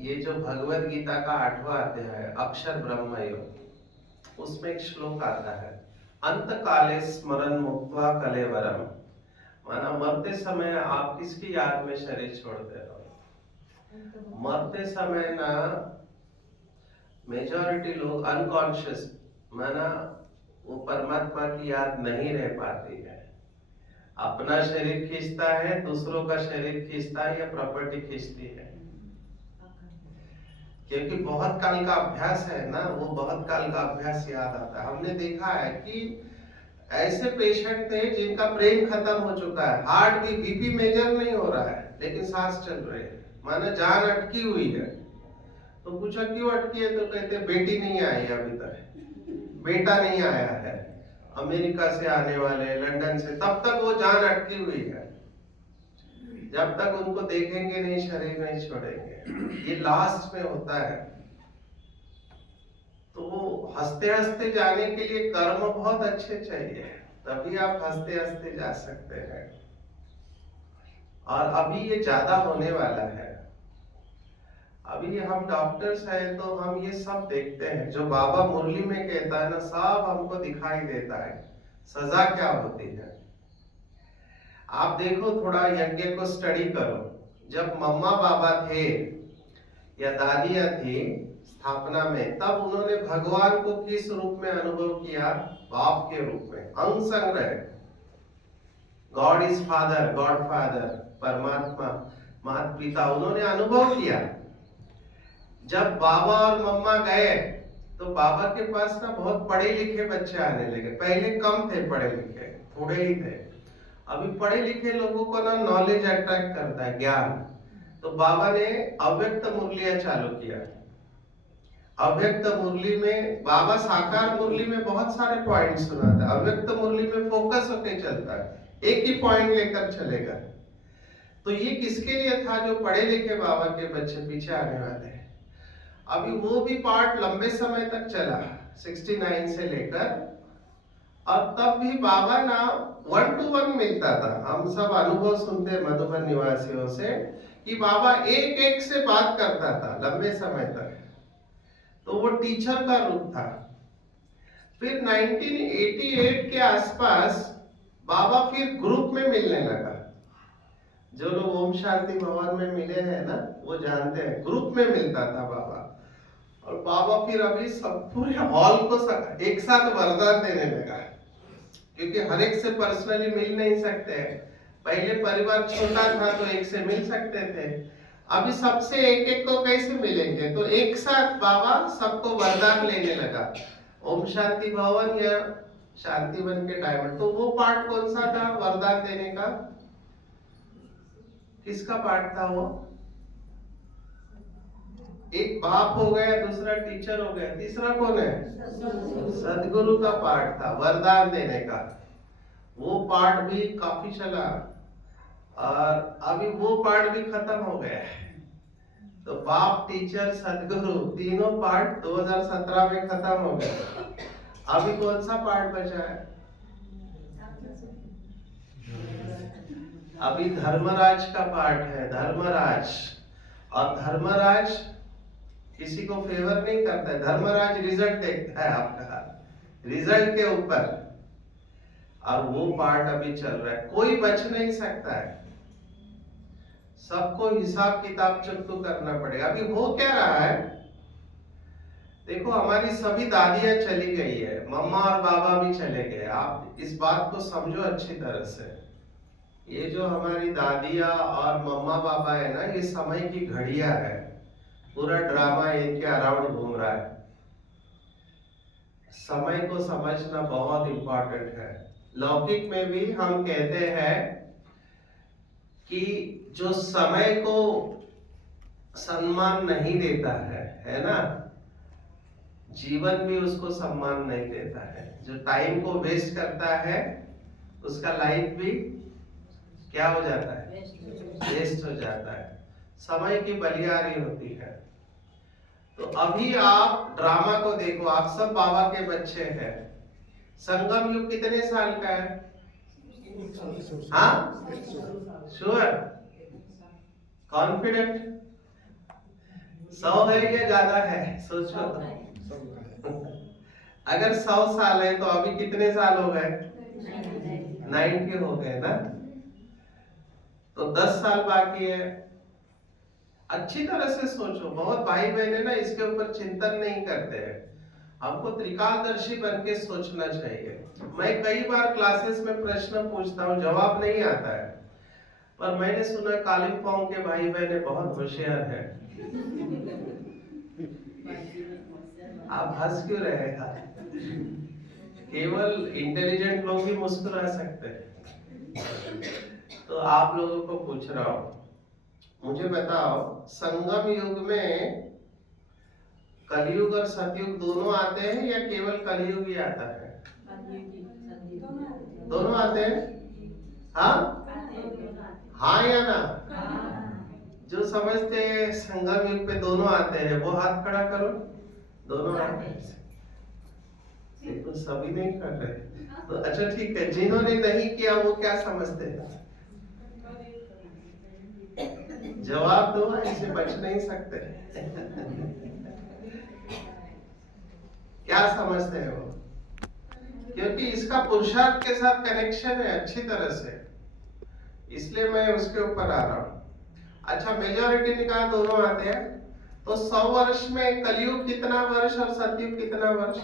ये जो भगवत गीता का 8वां अध्याय है अक्षर ब्रह्म योग, उसमें एक श्लोक आता है, अंत काले स्मरण मुक्त्वा कलेवरम। माना मरते समय आप किसकी याद में शरीर छोड़ते हो? मरते समय ना मेजॉरिटी लोग अनकॉन्शियस, माना वो परमात्मा की याद नहीं रह पाती है। अपना शरीर खींचता है, दूसरों का शरीर खींचता है, या प्रॉपर्टी खींचती है। क्योंकि बहुत काल का अभ्यास है ना, वो बहुत काल का अभ्यास याद आता है। हमने देखा है कि ऐसे पेशेंट थे जिनका प्रेम खत्म हो चुका है, हार्ट भी बीपी मेजर नहीं हो रहा है, लेकिन सांस चल रही है, माना जान अटकी हुई है। तो पूछा क्यों अटकी है? तो कहते बेटी नहीं आई अभी तक, बेटा नहीं आया है, अमेरिका से आने वाले, लंदन से, तब तक वो जान अटकी हुई है। जब तक उनको देखेंगे नहीं, शरीर नहीं छोड़ेंगे। ये लास्ट में होता है। तो हंसते हंसते जाने के लिए कर्म बहुत अच्छे चाहिए, तभी आप हंसते हंसते जा सकते हैं। और अभी ये ज्यादा होने वाला है। अभी हम डॉक्टर्स हैं तो हम ये सब देखते हैं, जो बाबा मुरली में कहता है ना, सब हमको दिखाई देता है। सजा क्या होती है आप देखो, थोड़ा यज्ञ को स्टडी करो। जब मम्मा बाबा थे या दादियां थी स्थापना में, तब उन्होंने भगवान को किस रूप में अनुभव किया? बाप के रूप में, अंग संग्रह। God is father, God father, परमात्मा, माता पिता, उन्होंने अनुभव किया। जब बाबा और मम्मा गए तो बाबा के पास ना बहुत पढ़े लिखे बच्चे आने लगे। पहले कम थे पढ़े लिखे, थोड़े ही थे। अभी पढ़े लिखे लोगों को ना नॉलेज अट्रैक्ट करता है, ज्ञान। तो बाबा ने अव्यक्त मुरलियां चालू किया। अव्यक्त मुरली में बाबा साकार मुरली में बहुत सारे पॉइंट सुनाता है, अव्यक्त मुरली में फोकस होके चलता है, एक ही पॉइंट लेकर चलेगा। तो ये किसके लिए था? जो पढ़े लिखे बाबा के बच्चे पीछे आने वाले हैं। अभी वो भी पार्ट लंबे समय तक चला, 69 से लेकर। और तब भी बाबा ना 1 to 1 मिलता था। हम सब अनुभव सुनते मधुबन निवासियों से कि बाबा एक एक से बात करता था लंबे समय तक। तो वो टीचर का रूप था। फिर 1988 के आसपास बाबा फिर ग्रुप में मिलने लगा। जो लोग ओम शांति भवन में मिले हैं ना, वो जानते हैं, ग्रुप में मिलता था बाबा। और बाबा फिर अभी सब पूरे हॉल को एक साथ वरदान देने लगा, क्योंकि हर एक से पर्सनली मिल नहीं सकते हैं। पहले परिवार छोटा था तो एक से मिल सकते थे, अभी सबसे एक एक को कैसे मिलेंगे? तो एक साथ बाबा सबको वरदान लेने लगा, ओम शांति भवन या शांति वन के डायमंड। तो वो पार्ट कौन सा था वरदान देने का? किसका पार्ट था वो? एक बाप हो गया, दूसरा टीचर हो गया, तीसरा कौन है? सदगुरु का पार्ट था वरदान देने का। वो पार्ट भी काफी चला, और अभी वो पार्ट भी खत्म हो गया है। तो बाप, टीचर, सदगुरु, तीनों पार्ट 2017 में खत्म हो गए। अभी कौन सा पार्ट बचा है? अभी धर्मराज का पार्ट है, धर्मराज। और धर्मराज किसी को फेवर नहीं करता है, धर्मराज रिजल्ट देखता है आपका, रिजल्ट के ऊपर। और वो पार्ट अभी चल रहा है, कोई बच नहीं सकता है, सबको हिसाब किताब चुकतो करना पड़ेगा। अभी हो क्या रहा है देखो, हमारी सभी दादियां चली गई है, मम्मा और बाबा भी चले गए। आप इस बात को समझो अच्छी तरह से। ये जो हमारी दादियां और मम्मा बाबा है ना, ये समय की घड़ियां है, पूरा ड्रामा इनके अराउंड घूम रहा है। समय को समझना बहुत इंपॉर्टेंट है। लौकिक में भी हम कहते हैं कि जो समय को सम्मान नहीं देता है ना, जीवन भी उसको सम्मान नहीं देता है। जो टाइम को वेस्ट करता है उसका लाइफ भी क्या हो जाता है? वेस्ट हो जाता है, समय की बलियारी होती है। तो अभी आप ड्रामा को देखो, आप सब बाबा के बच्चे हैं। संगम युग कितने साल का है? हाँ, श्योर, कॉन्फिडेंट? 100 है या ज्यादा है? सोचो। अगर 100 साल है तो अभी कितने साल हो गए? 90 हो गए ना। तो 10 साल बाकी है। अच्छी तरह से सोचो। बहुत भाई बहने ना इसके ऊपर चिंतन नहीं करते हैं। हमको त्रिकालदर्शी बन के सोचना चाहिए। मैं कई बार क्लासेस में प्रश्न पूछता हूँ, जवाब नहीं आता है, पर मैंने सुना कालिम्पोंग के भाई बहने बहुत होशियार हैं। आप हंस क्यों रहे हैं? केवल इंटेलिजेंट लोग ही मुस्कुरा सकते हैं। तो आप लोगों को पूछ रहा हूं, मुझे बताओ, संगम युग में कलयुग और सतयुग दोनों आते हैं या केवल कलयुग ही आता है? दोनों आते हैं। हाँ हाँ या ना? जो समझते हैं संगम युग पे दोनों आते हैं वो हाथ खड़ा करो। दोनों आते हैं। देखो सभी नहीं कर रहे। तो अच्छा ठीक है, जिन्होंने नहीं किया वो क्या समझते हैं? जवाब दो, ऐसे बच नहीं सकते। क्या समझते हैं वो? क्योंकि इसका पुरुषार्थ के साथ कनेक्शन है अच्छी तरह से, इसलिए मैं उसके ऊपर आ रहा हूं। अच्छा, मेजॉरिटी ने कहा दोनों आते हैं। तो 100 वर्ष में कलयुग कितना वर्ष और सतयुग कितना वर्ष?